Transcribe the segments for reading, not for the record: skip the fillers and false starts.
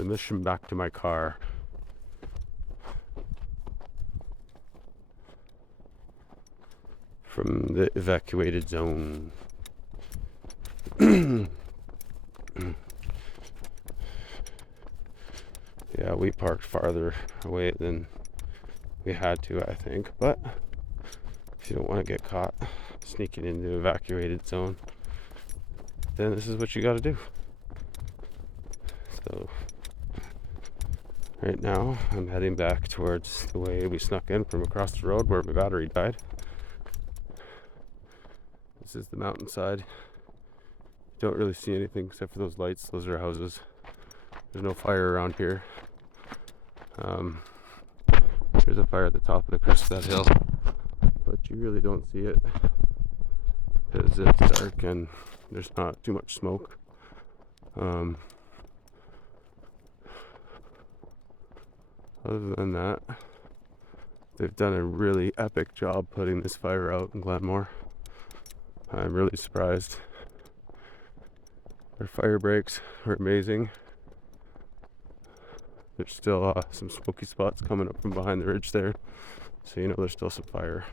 the mission back to my car. From the evacuated zone. Yeah, we parked farther away than we had to, I think, but if you don't want to get caught sneaking into the evacuated zone, then this is what you got to do. So right now I'm heading back towards the way we snuck in from across the road where my battery died. This is the mountainside. Don't really see anything except for those lights. Those are houses. There's no fire around here. There's a fire at the top of the crest of that hill, but you really don't see it because it's dark and there's not too much smoke. Other than that, they've done a really epic job putting this fire out in Glenmore. I'm really surprised. Their fire breaks are amazing. There's still some smoky spots coming up from behind the ridge there, so you know there's still some fire.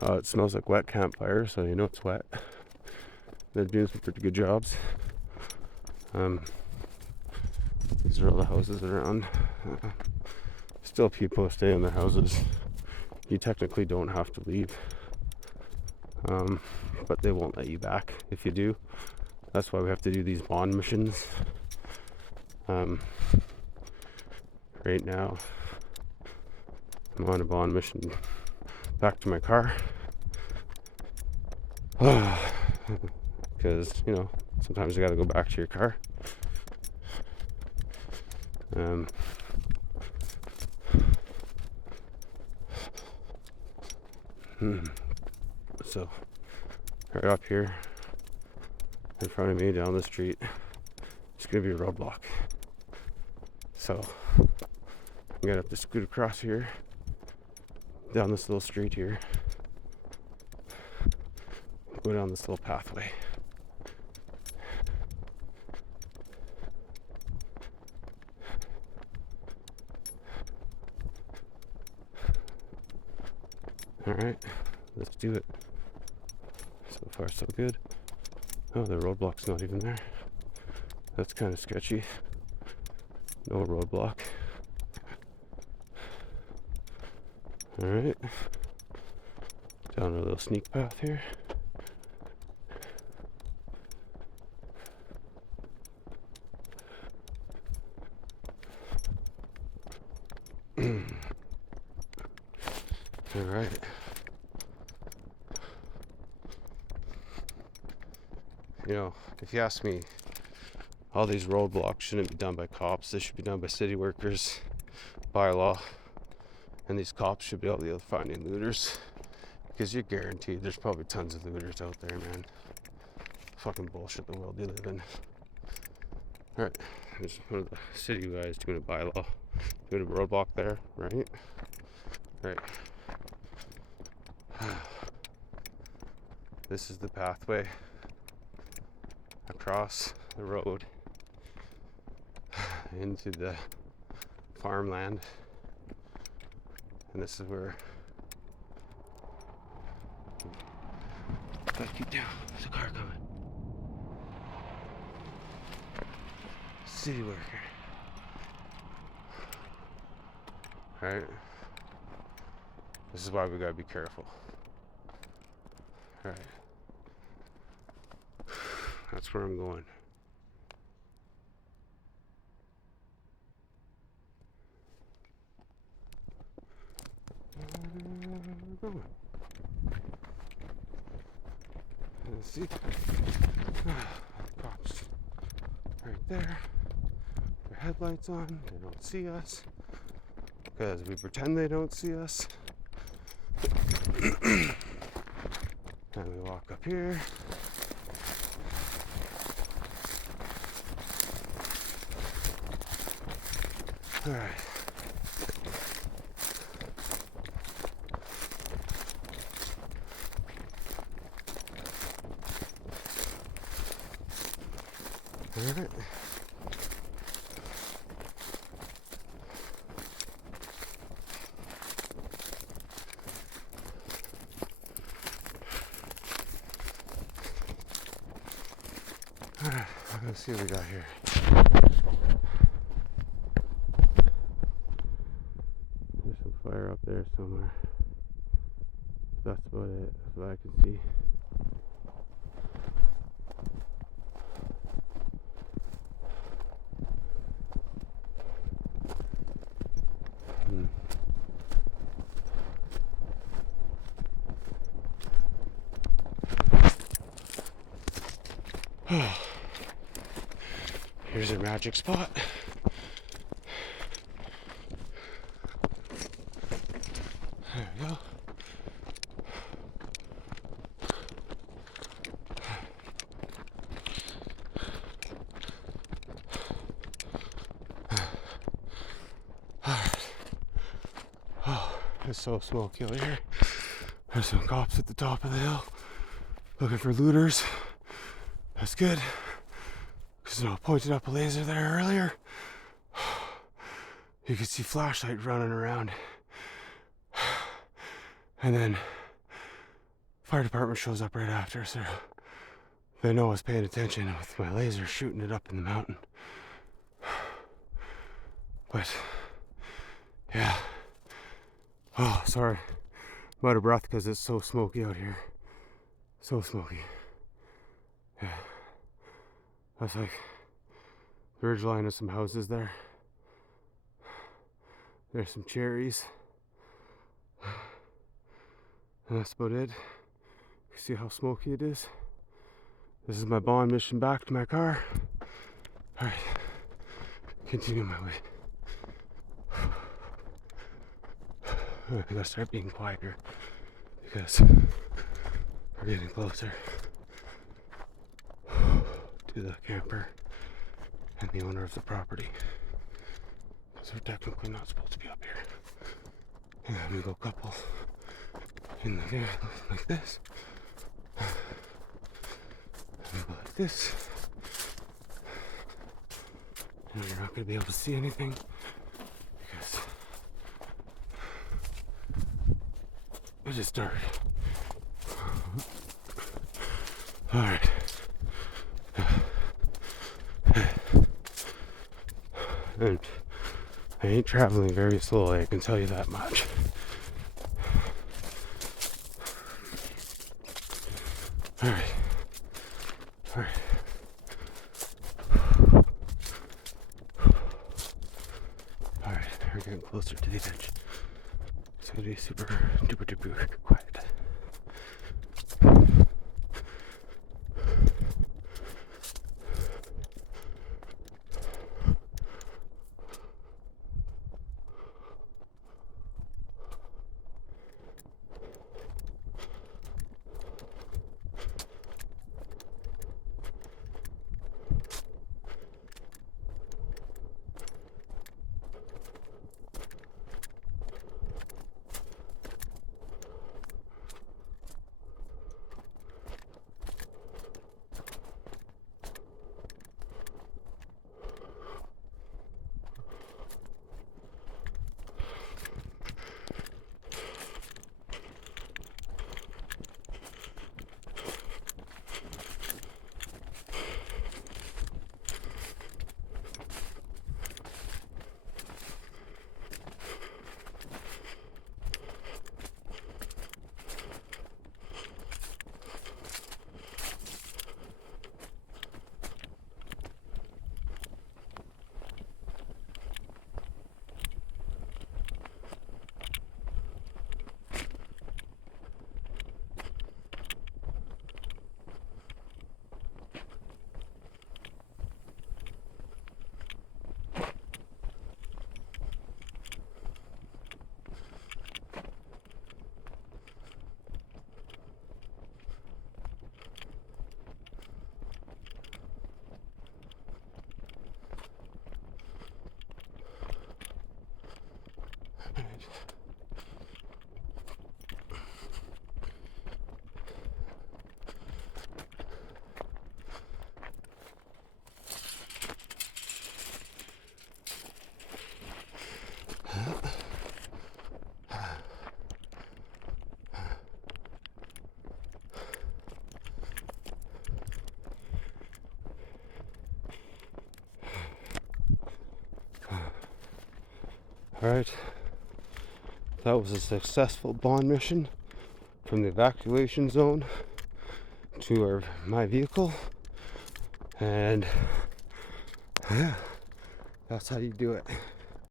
It smells like wet campfire, so you know it's wet. They're doing some pretty good jobs. These are all the houses around. Still people stay in their houses. You technically don't have to leave, but they won't let you back if you do. That's why we have to do these bond missions. Right now, I'm on a bond mission back to my car. Because, you know, sometimes you gotta go back to your car. So, right up here, in front of me, down the street, it's gonna be a roadblock. So, I'm gonna have to scoot across here, down this little street here, go down this little pathway. Alright, let's do it. So far so good. Oh, the roadblock's not even there. That's kind of sketchy. No roadblock. Alright. Down a little sneak path here. Alright. You know, if you ask me, all these roadblocks shouldn't be done by cops. They should be done by city workers by law. And these cops should be able to find any looters. Because you're guaranteed there's probably tons of looters out there, man. Fucking bullshit the world you live in. Alright, there's one of the city guys doing a bylaw. Doing a roadblock there, right? Right. This is the pathway across the road into the farmland, and this is where gotta keep down. There's a car coming. City worker. Alright. This is why we gotta be careful. Alright. That's where I'm going. Let's see. Cops right there. Their headlights on. They don't see us because we pretend they don't see us. And we walk up here. All right. All right. Let's see what we got here. There's some fire up there somewhere. That's about it. That's what I can see. Here's our magic spot. There we go. Oh, it's so smoky out here. There's some cops at the top of the hill looking for looters. That's good. Because I pointed up a laser there earlier. You could see flashlight running around. And then fire department shows up right after, so they know I was paying attention with my laser shooting it up in the mountain. But yeah. Oh, sorry. I'm out of breath because it's so smoky out here. So smoky. Yeah. That's like the ridge line of some houses there. There's some cherries. And that's about it. You see how smoky it is? This is my bond mission back to my car. Alright. Continue my way. I gotta start being quieter because we're getting closer to the camper and the owner of the property. So we're technically not supposed to be up here. And then we go couple in the air like this. And we go like this. And you're not going to be able to see anything because it just started. Alright. And I ain't traveling very slowly, I can tell you that much. Alright. Alright. Alright, we're getting closer to the edge. It's gonna be super duper duper quiet. Alright, that was a successful bond mission from the evacuation zone to my vehicle. And yeah, that's how you do it.